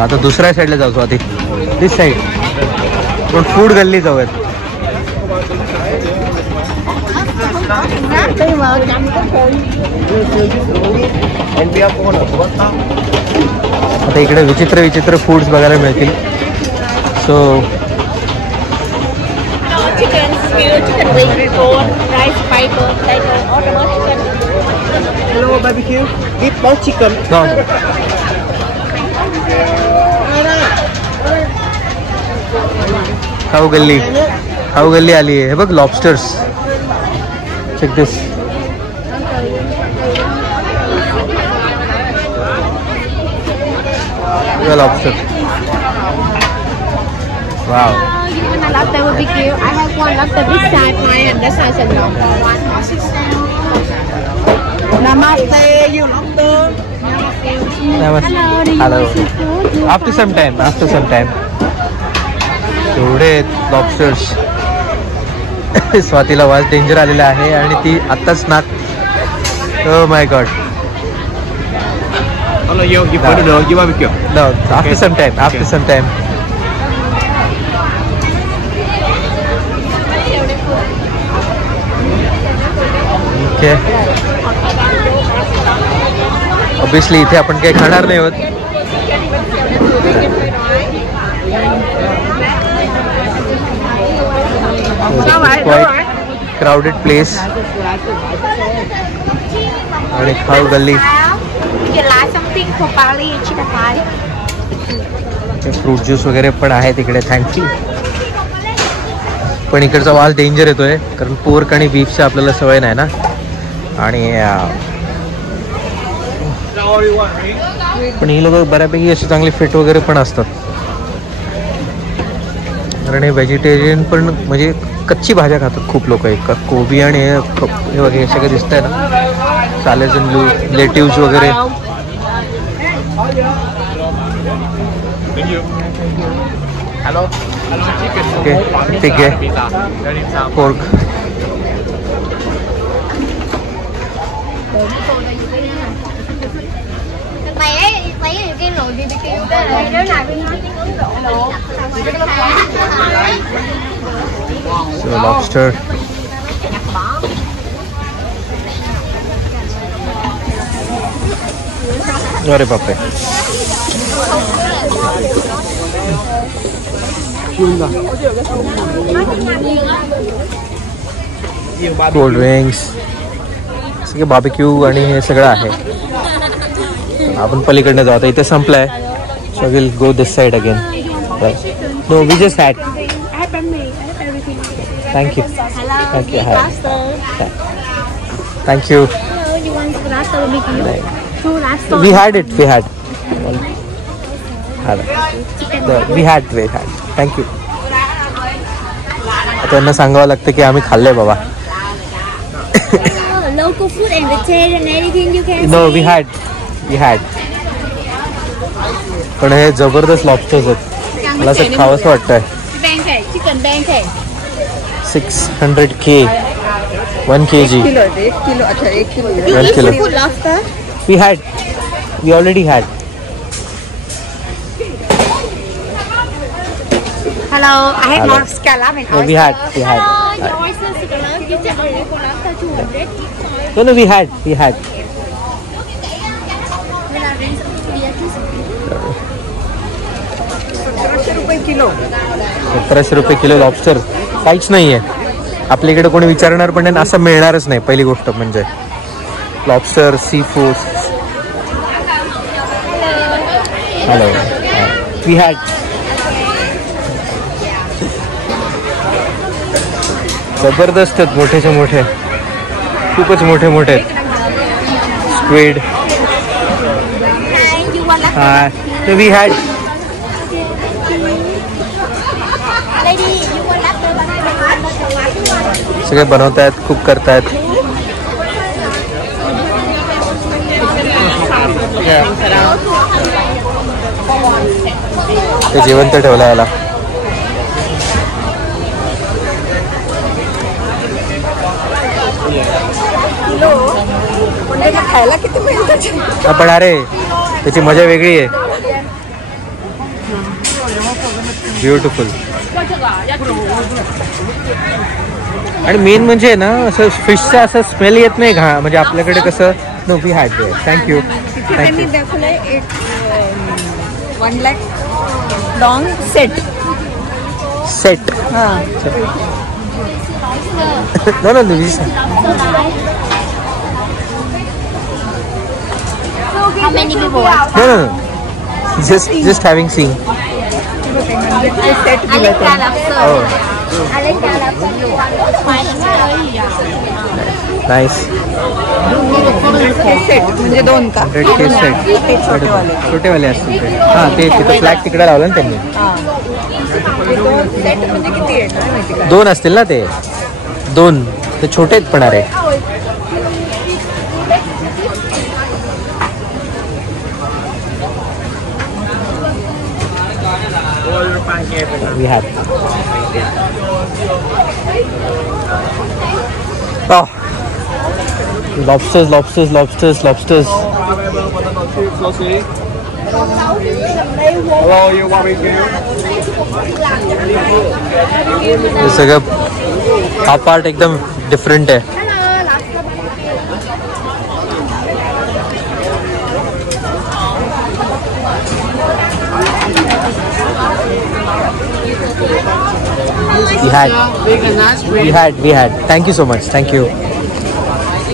आता दुसऱ्या साईडला जाऊ स्वाती, दिस साईड. पण फूड गल्ली जाऊयात. आता इकडे विचित्र विचित्र फूड्स बघायला मिळतील. सो chicken wing, corn, rice, pineapple, potato, all the chicken. Hello barbecue, eat both chicken. खाऊ गल्ली आली आहे. हे बघ lobsters. Check this. Lobster. Wow. You want a lobster barbecue? I have one lobster this side, and that side is long. Namaste, you lobster. Hello. After some time. एवढे लॉबस्टर्स. स्वातीला was danger आलेला आहे आणि ती आत्ताच नाक. Oh my god. Hello, you put it on, you barbecue. No, after some time. Okay. Obviously इथे आपण काही खाणार नाही आहोत. Quite crowded place. आणि खाऊ गल्ली. फ्रूट ज्यूस वगैरे पण आहे तिकडे. थँक्यू. पण इकडचा वास डेंजर येतोय कारण पोर्क आणि बीफची आपल्याला सवय नाही ना. आणि पण ही लोक बऱ्यापैकी असे चांगले फिट वगैरे पण असतात. कारण हे व्हेजिटेरियन पण म्हणजे कच्ची भाज्या खातात खूप लोक. एक कोबी आणि हे वगैरे सगळं दिसतंय ना. सॅलड्स अँड लेटिव्स वगैरे. Hello, chicken. Okay, ठीक है. Pork. So lobster. अरे बापरे. कोल्ड ड्रिंक्स सगळे बार्बिक्यू आणि हे सगळं आहे. आपण पलीकडनं जाऊ. आता इथे संपलाय. So will go this side again. No we just had. Thank you. We had it. Thank you. त्यांना सांगावं लागतं की आम्ही खाल्लंय बाबा. Local food and vegetarian, anything you can. No, we had. पण हे जबरदस्त लॉबस्टर्स आहेत. मला असं खावंसं वाटतंय. Chicken pancake. 600K 1 kg. 1 kilo. अच्छा 1 kilo. You eat seafood lobster? We already had. Hello, I have Hello. more scallop and No, we had. Hello, your oyster scallop. You just order for lobster 200. No, we had. 1700 रुपये kilo lobster. काहीच नाहीये आपल्याकडे. कोणी विचारणार पण नाही. असं मिळणारच नाही. पहिली गोष्ट म्हणजे lobster sea food. Hello. We had. जबरदस्त आहेत. मोठेचे मोठे. खूपच मोठे मोठे. स्क्विड. हा. We had. सगळे बनवतायत. कुक करतायत. ते जेवण तर ठेवलं याला. खायला किती मिळतं. पण अरे त्याची मजा वेगळी आहे. ब्युटिफुल. आणि मेन म्हणजे ना असं फिशचा असं स्मेल येत नाही घा, म्हणजे आपल्याकडे कसं. No we had there. Thank you. त्यांनी दाखवलंय एक 1 लाख लॉंग सेट. हां. No, Louisa. How many people? No. Just having seen. I like that lobster. Oh, I like that lobster. nice. Set म्हणजे 2 का? 100K set. ते छोटेवाले. छोटेवाले असतील ते. हां, ते तिथं फ्लॅग तिकडे लावलं ना त्यांनी. हां. ते 2 सेट म्हणजे किती आहे काय माहिती का? 2 असतील ना ते. 2 ते छोटे आहेत पण अरे. We have. Oh, lobsters. Hello, you barbecue. हे सगळं हा पार्ट एकदम डिफरंट आहे. We had. Thank you so much. Thank you.